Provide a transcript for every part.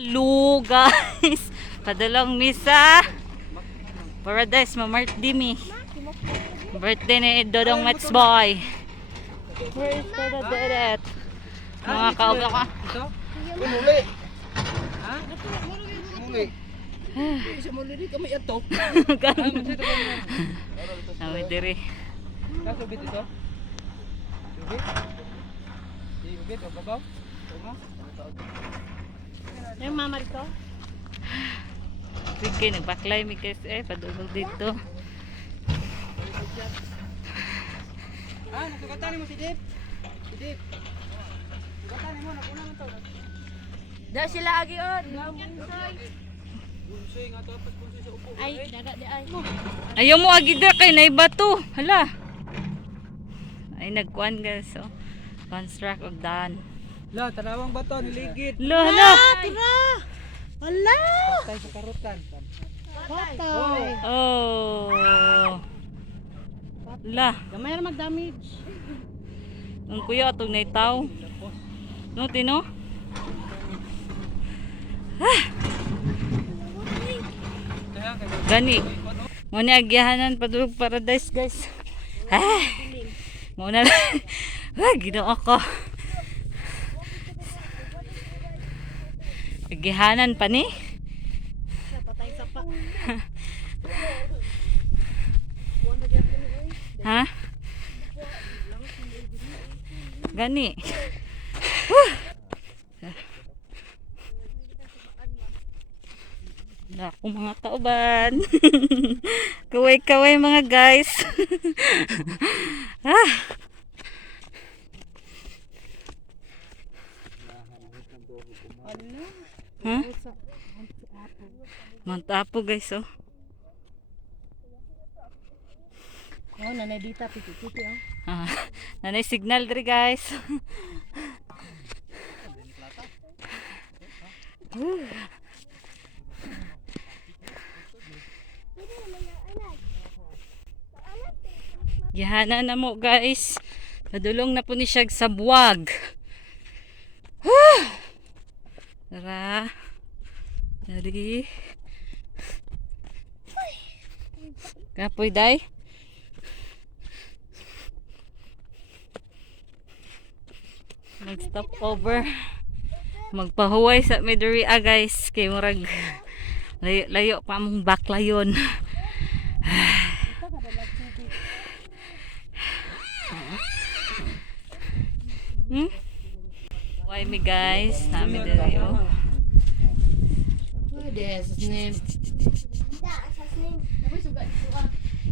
Hello guys, padulong misa Paradise mo mirthday mi. Birthday ni Dodong Mets Boy. Where is the dedet? Mga kaulo ka. Muli. Ha? Muli. Isa muli di kami ato. Kami diri. Nasubit ito. Subit. Subit o babaw? Yung mama rito? Sige, nagbaklay mi kasi padulong dito. Nasugatan mo si Dip. Si Dip. Sugatan mo, nakulang ito. Da sila agi on. Bunsoy nga to, pas bunsoy sa upo. Ay, dada di ay. Ayaw mo agida kay naibato. Hala. Ay nagkuan guys. So, construct of done. La, tanawang bato, niligid. Hala. Tira! Wala! Patay sa karutan. Patay! Oh. La. Gamay na mag-damage. Ang kuya atong naitaw. No, tino? Gani. Muna agyahanan padulog paradise guys. Muna lang. Ginoo ako. Agyahanan pa ni. Patay sa pa. Ha? Gani. Ako mga kauban. Kaway-kaway mga guys. Ha? Mantapo guys oh. Oh, nanay dita piti-piti oh. Nanay signal diri guys. Gihana na mo guys. Padulong na po ni siya sa buwag. Tara. Dari. Kapoy day. Mag-stop over. Magpahuway sa Midoriya guys. Kay murag layo pa mong baklayon. Why me guys? Nami diri oh. What is his name?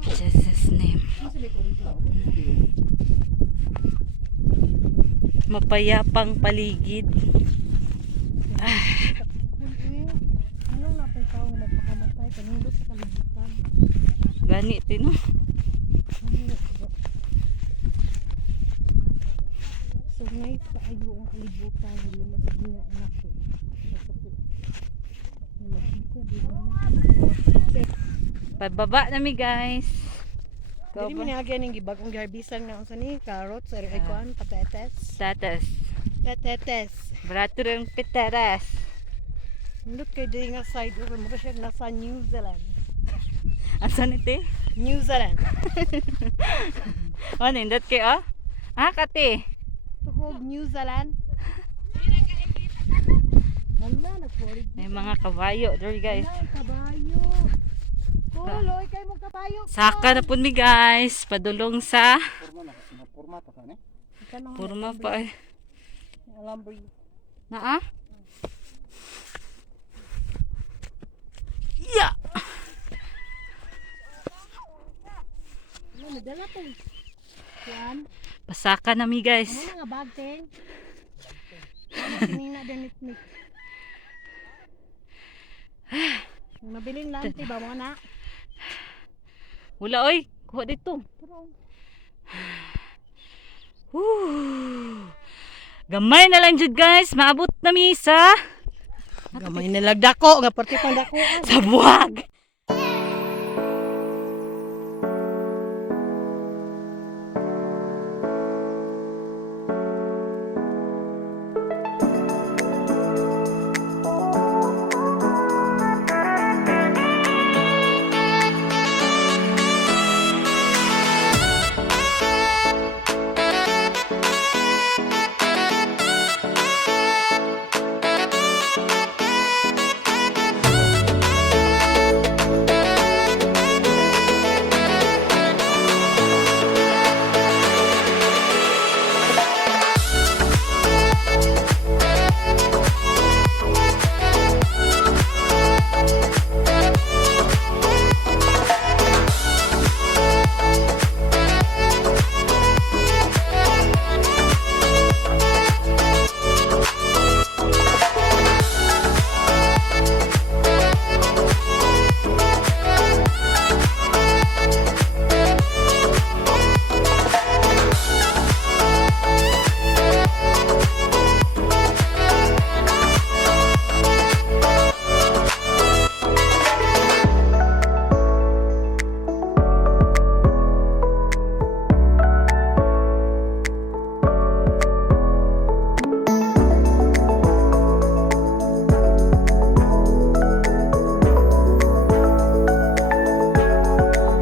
Just his name. Mapayapang paligid. Anong napay tao nga magpakamatay kanindot sa kalibutan? Gani tino. So nice pa ayo ang kalibutan, hindi na sa gina anak ko. Pababa na mi guys. Dili mo niagyan ng gibagong garbisan na unsa ni carrots or ikuan patatas. Status. Patatas. Barato rin piteras. Look kay diri nga side over mo siya nasa New Zealand. Asan ite? New Zealand. Oh, nindot kay oh. Kati. Tuhog New Zealand. Wala nagpurig. May mga kabayo there guys. Wala kabayo. Tuloy kay mong kabayo. Saka na po mi guys. Padulong sa Porma ta ni. Purma pa eh. Alambre. Naa? Ya. Ano nadala po? Yan. Pasaka na mi guys. Ano nga bag te? Sinina din ni. Mabiling lanti ba mo na? Wala oy. Kuha dito. Gamay na lang jud guys. Maabot na mi sa Gamay na lagdako nga parte pang dako. sa buwag.